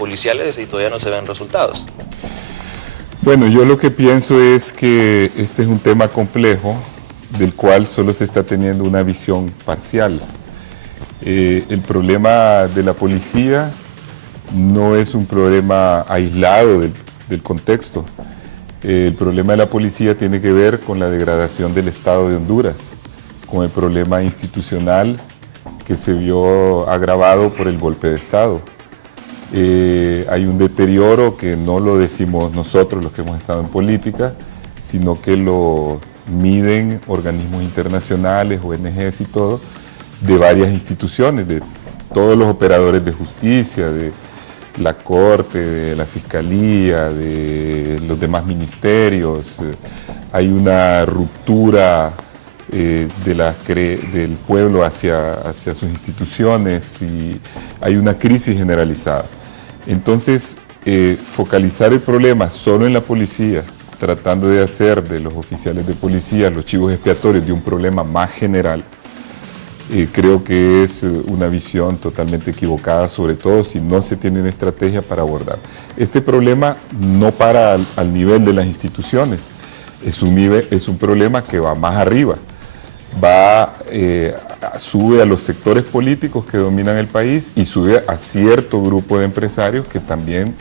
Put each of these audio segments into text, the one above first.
policiales y todavía no se ven resultados. Bueno, yo lo que pienso es que este es un tema complejo del cual solo se está teniendo una visión parcial. El problema de la policía no es un problema aislado del contexto. El problema de la policía tiene que ver con la degradación del Estado de Honduras, con el problema institucional que se vio agravado por el golpe de Estado. Hay un deterioro que no lo decimos nosotros los que hemos estado en política, sino que lo miden organismos internacionales, ONGs y todo, de varias instituciones, de todos los operadores de justicia, de la Corte, de la Fiscalía, de los demás ministerios. Hay una ruptura del pueblo hacia sus instituciones y hay una crisis generalizada. Entonces, focalizar el problema solo en la policía, tratando de hacer de los oficiales de policía los chivos expiatorios de un problema más general, creo que es una visión totalmente equivocada, sobre todo si no se tiene una estrategia para abordar. Este problema no para al nivel de las instituciones, es un problema que va más arriba, sube a los sectores políticos que dominan el país y sube a cierto grupo de empresarios que también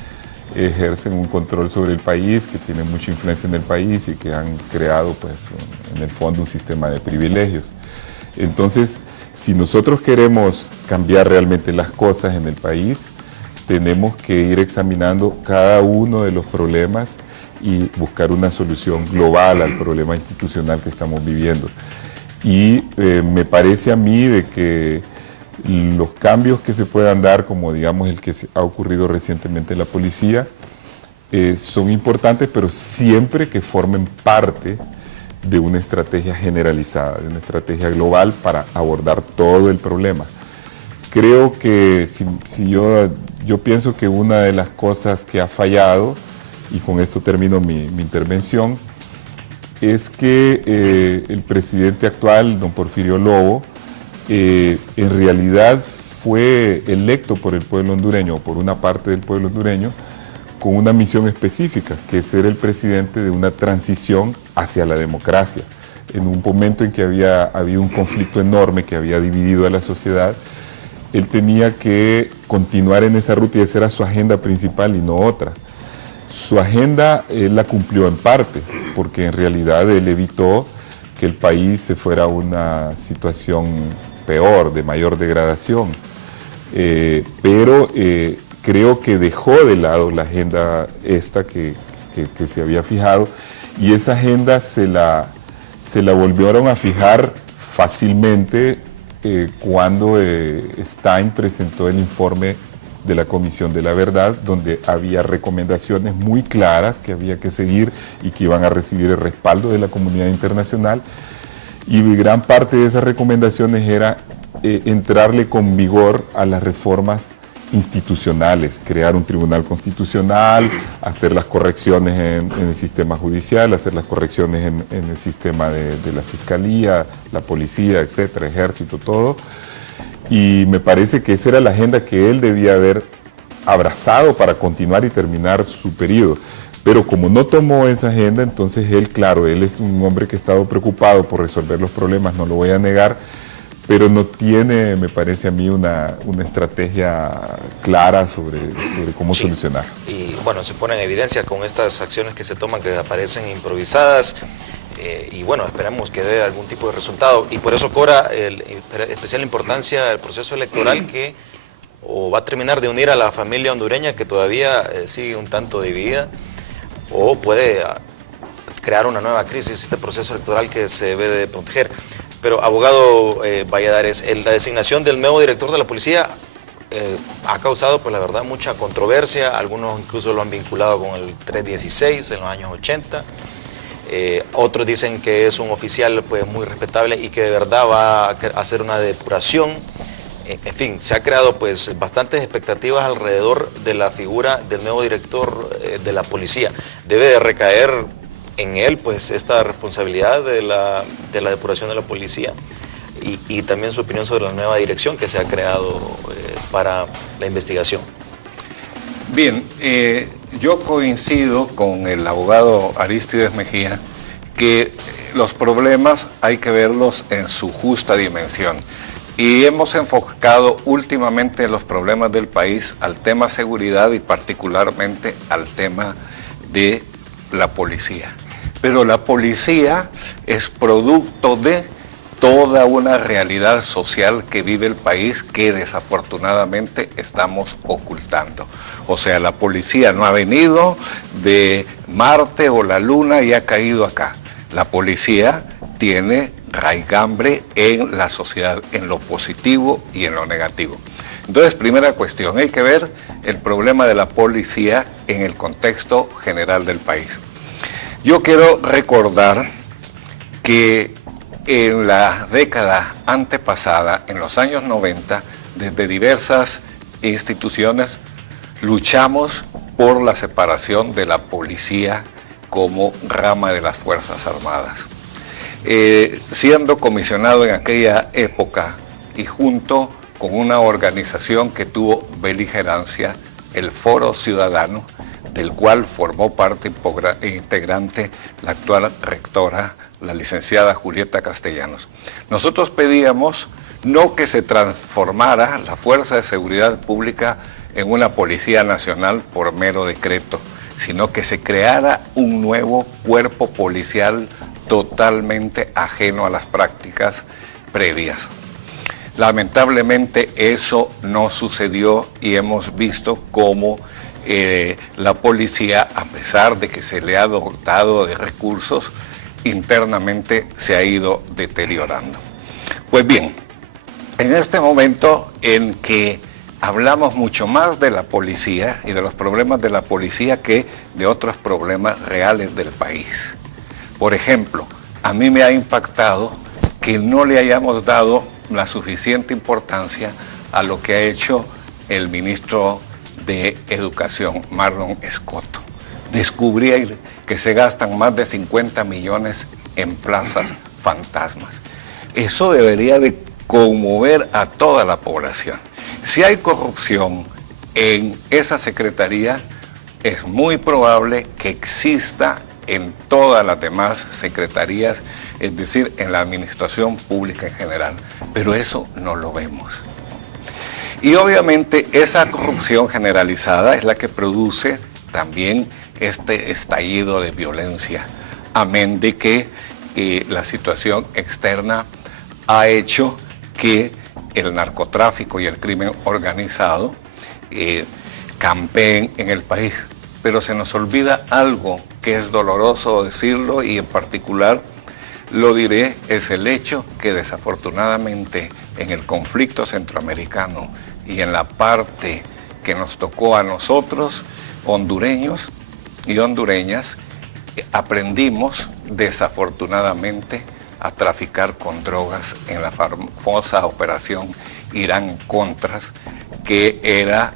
ejercen un control sobre el país, que tienen mucha influencia en el país y que han creado, pues, en el fondo un sistema de privilegios. Entonces, si nosotros queremos cambiar realmente las cosas en el país, tenemos que ir examinando cada uno de los problemas y buscar una solución global al problema institucional que estamos viviendo. Y me parece a mí de que los cambios que se puedan dar, como digamos el que ha ocurrido recientemente en la policía, son importantes, pero siempre que formen parte de una estrategia generalizada, de una estrategia global para abordar todo el problema. Creo que yo pienso que una de las cosas que ha fallado, y con esto termino mi intervención, es que el presidente actual, don Porfirio Lobo, en realidad fue electo por el pueblo hondureño, o por una parte del pueblo hondureño, con una misión específica, que es ser el presidente de una transición hacia la democracia. En un momento en que había habido un conflicto enorme que había dividido a la sociedad, él tenía que continuar en esa ruta y esa era su agenda principal y no otra. Su agenda él la cumplió en parte, porque en realidad él evitó que el país se fuera a una situación peor, de mayor degradación. Pero creo que dejó de lado la agenda esta que se había fijado, y esa agenda se la volvieron a fijar fácilmente cuando Stein presentó el informe de la Comisión de la Verdad, donde había recomendaciones muy claras que había que seguir y que iban a recibir el respaldo de la comunidad internacional, y gran parte de esas recomendaciones era entrarle con vigor a las reformas institucionales, crear un tribunal constitucional, hacer las correcciones en el sistema judicial, hacer las correcciones en el sistema de la fiscalía, la policía, etcétera, ejército, todo. Y me parece que esa era la agenda que él debía haber abrazado para continuar y terminar su periodo. Pero como no tomó esa agenda, entonces él, claro, él es un hombre que ha estado preocupado por resolver los problemas, no lo voy a negar, pero no tiene, me parece a mí, una estrategia clara sobre cómo solucionar. Y bueno, se pone en evidencia con estas acciones que se toman, que aparecen improvisadas, y bueno, esperamos que dé algún tipo de resultado, y por eso cobra especial importancia el proceso electoral, que o va a terminar de unir a la familia hondureña, que todavía sigue un tanto dividida, o puede crear una nueva crisis, este proceso electoral que se debe de proteger. Pero, abogado Valladares, la designación del nuevo director de la policía ha causado, pues la verdad, mucha controversia. Algunos incluso lo han vinculado con el 316 en los años 80. Otros dicen que es un oficial, pues, muy respetable y que de verdad va a hacer una depuración. En fin, se ha creado, pues, bastantes expectativas alrededor de la figura del nuevo director de la policía. Debe de recaer en él, pues, esta responsabilidad de la depuración de la policía, y también su opinión sobre la nueva dirección que se ha creado para la investigación. Bien, yo coincido con el abogado Arístides Mejía que los problemas hay que verlos en su justa dimensión. Y hemos enfocado últimamente los problemas del país al tema seguridad y particularmente al tema de la policía. Pero la policía es producto de toda una realidad social que vive el país que desafortunadamente estamos ocultando. O sea, la policía no ha venido de Marte o la Luna y ha caído acá. La policía tiene raigambre en la sociedad, en lo positivo y en lo negativo. Entonces, primera cuestión, hay que ver el problema de la policía en el contexto general del país. Yo quiero recordar que en la década antepasada, en los años 90, desde diversas instituciones, luchamos por la separación de la policía como rama de las Fuerzas Armadas. Siendo comisionado en aquella época y junto con una organización que tuvo beligerancia, el Foro Ciudadano, del cual formó parte integrante la actual rectora, la licenciada Julieta Castellanos. Nosotros pedíamos no que se transformara la Fuerza de Seguridad Pública en una Policía Nacional por mero decreto, sino que se creara un nuevo cuerpo policial totalmente ajeno a las prácticas previas. Lamentablemente eso no sucedió y hemos visto cómo la policía, a pesar de que se le ha dotado de recursos, internamente se ha ido deteriorando. Pues bien, en este momento en que hablamos mucho más de la policía y de los problemas de la policía que de otros problemas reales del país. Por ejemplo, a mí me ha impactado que no le hayamos dado la suficiente importancia a lo que ha hecho el ministro de Educación, Marlon Escoto. Descubrir que se gastan más de 50 millones en plazas fantasmas. Eso debería de conmover a toda la población. Si hay corrupción en esa secretaría, es muy probable que exista en todas las demás secretarías, es decir, en la administración pública en general. Pero eso no lo vemos. Y obviamente esa corrupción generalizada es la que produce también este estallido de violencia, amén de que la situación externa ha hecho que el narcotráfico y el crimen organizado campeen en el país. Pero se nos olvida algo que es doloroso decirlo y en particular lo diré, es el hecho que desafortunadamente en el conflicto centroamericano y en la parte que nos tocó a nosotros, hondureños y hondureñas, aprendimos desafortunadamente a traficar con drogas en la famosa operación Irán-Contras, que era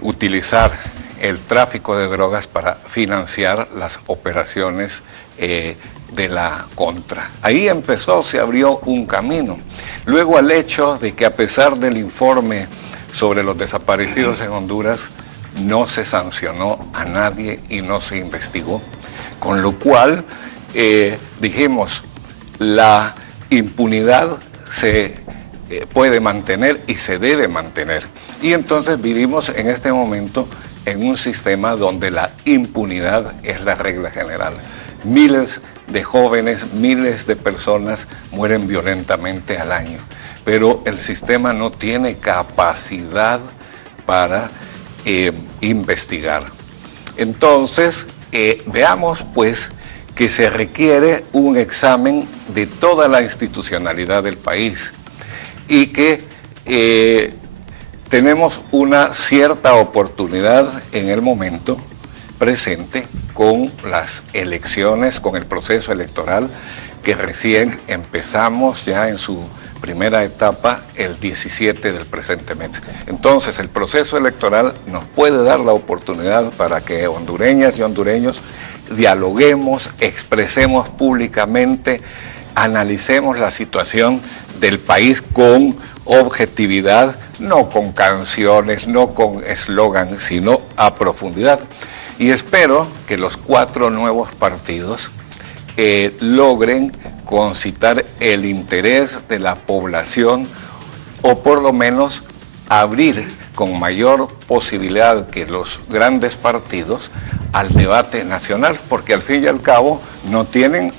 utilizar el tráfico de drogas para financiar las operaciones de la Contra. Ahí empezó, se abrió un camino. Luego al hecho de que a pesar del informe sobre los desaparecidos en Honduras, no se sancionó a nadie y no se investigó. Con lo cual, dijimos, la impunidad se puede mantener y se debe mantener. Y entonces vivimos en este momento en un sistema donde la impunidad es la regla general. Miles de jóvenes, miles de personas mueren violentamente al año, pero el sistema no tiene capacidad para investigar. Entonces, veamos pues que se requiere un examen de toda la institucionalidad del país y que tenemos una cierta oportunidad en el momento presente con las elecciones, con el proceso electoral que recién empezamos ya en su primera etapa el 17 del presente mes. Entonces el proceso electoral nos puede dar la oportunidad para que hondureñas y hondureños dialoguemos, expresemos públicamente analicemos la situación del país con objetividad, no con canciones, no con eslogan, sino a profundidad. Y espero que los 4 nuevos partidos logren concitar el interés de la población, o por lo menos abrir con mayor posibilidad que los grandes partidos al debate nacional, porque al fin y al cabo no tienen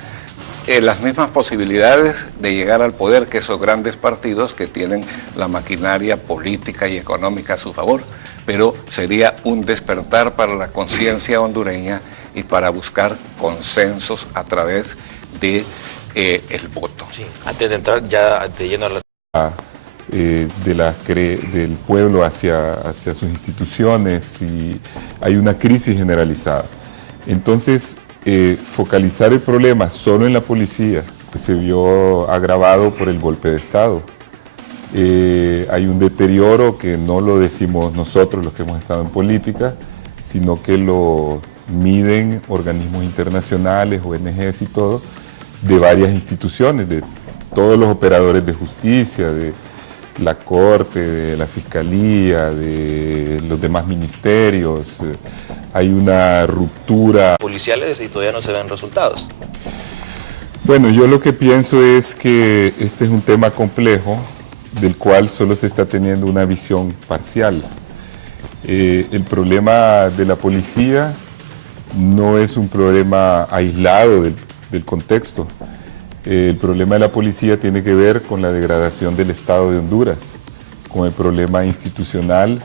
las mismas posibilidades de llegar al poder que esos grandes partidos que tienen la maquinaria política y económica a su favor, pero sería un despertar para la conciencia hondureña y para buscar consensos a través de el voto. Sí. Antes de entrar ya de lleno a la... del pueblo hacia sus instituciones, y hay una crisis generalizada. Entonces, focalizar el problema solo en la policía, que se vio agravado por el golpe de Estado. Hay un deterioro que no lo decimos nosotros los que hemos estado en política, sino que lo miden organismos internacionales, ONGs y todo, de varias instituciones, de todos los operadores de justicia, de la Corte, de la Fiscalía, de los demás ministerios. Hay una ruptura policiales y todavía no se ven resultados. Bueno, yo lo que pienso es que este es un tema complejo del cual solo se está teniendo una visión parcial. El problema de la policía no es un problema aislado del contexto. El problema de la policía tiene que ver con la degradación del Estado de Honduras, con el problema institucional